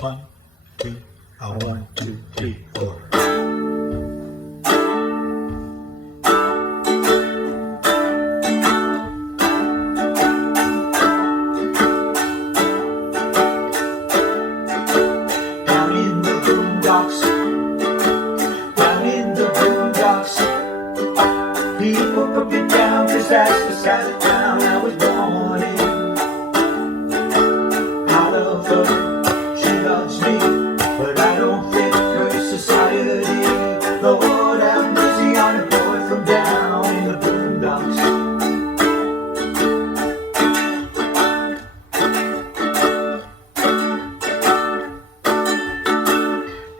One, two, one, two, three, four. Down in the boondocks, down in the boondocks, people put me down 'cause that's the side of town I was born in. I love her, she loves me, but I don't fit her society. Lord have mercy on a boy from down in the boondocks.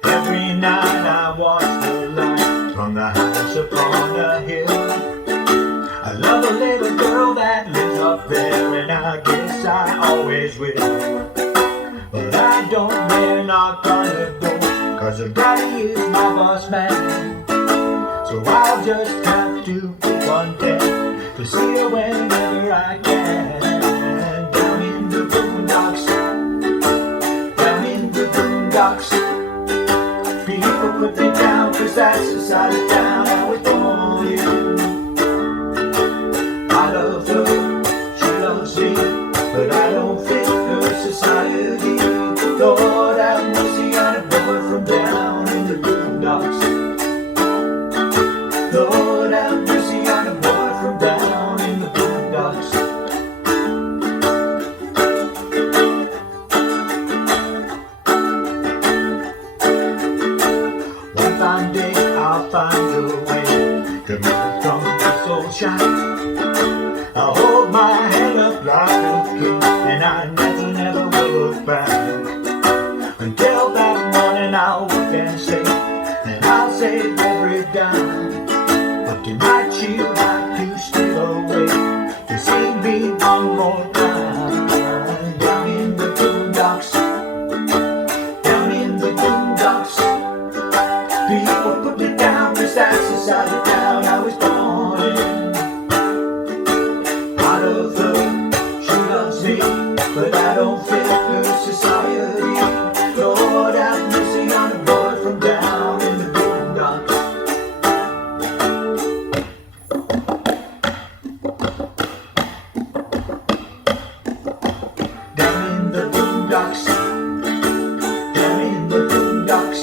Every night I watch the light from the house upon a hill. I love a little girl that lives up there, and I guess I always will. But I don't dare knock on her door, 'cause her daddy is my boss man. So I'll just have to be content to see her whenever I can. Down in the boondocks, down in the boondocks, people put me down 'cause that's the side of town I was born in. I love her, she loves me, but I don't fit her society. Lord have mercy on a boy from down in the boondocks. Lord have mercy on a boy from down in the boondocks. One fine day I'll find a way to move from this old shack. I'll hold my head up like a king, and I never will look back. Until that morning I'll work and save, and I'll save every dime. But tonight she'll have to steal away to see me one more time. Down in the boondocks, down in the boondocks, people put me down 'cause that's the side of town I was born in. I love her, she loves me, but I don't fit her society. Lord have mercy on a boy from down in the boondocks. Down in the boondocks, down in the boondocks.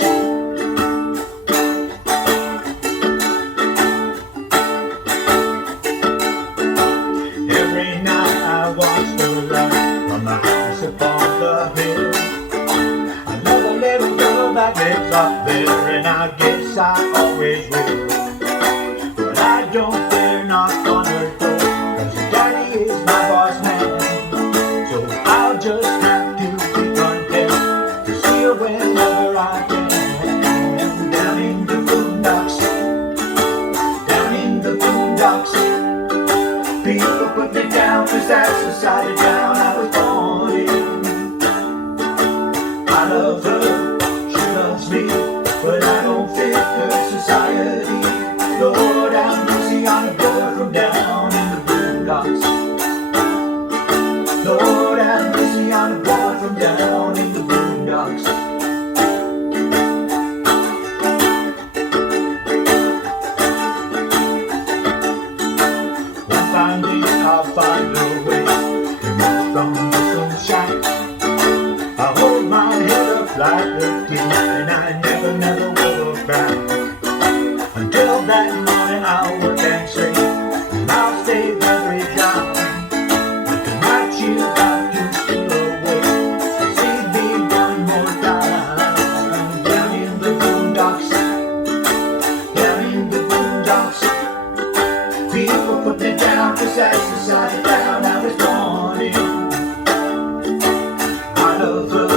Every night I watch the light from the house upon the hill. I love a little girl that lives up there, and I guess I always will. But I don't dare knock on her door, 'cause her daddy is my boss man. So I'll just have to be content to see her whenever I can. Down in the boondocks, down in the boondocks, people put me down 'cause that's the side of town I was born in. I love her, she loves me, but I don't fit her society. Lord have mercy on a boy from down in the boondocks. Lord have mercy on a boy from down in the boondocks. One fine day I'll find a way to move from this old shack. I'll hold my head up like a king, and I never will look back. Until that morning I'll work and save, and I'll save every dime. But tonight you'll have to steal away to see me one more time. Down in the boondocks, down in the boondocks, people put me down 'cause that's the side of town I was born in. I love her,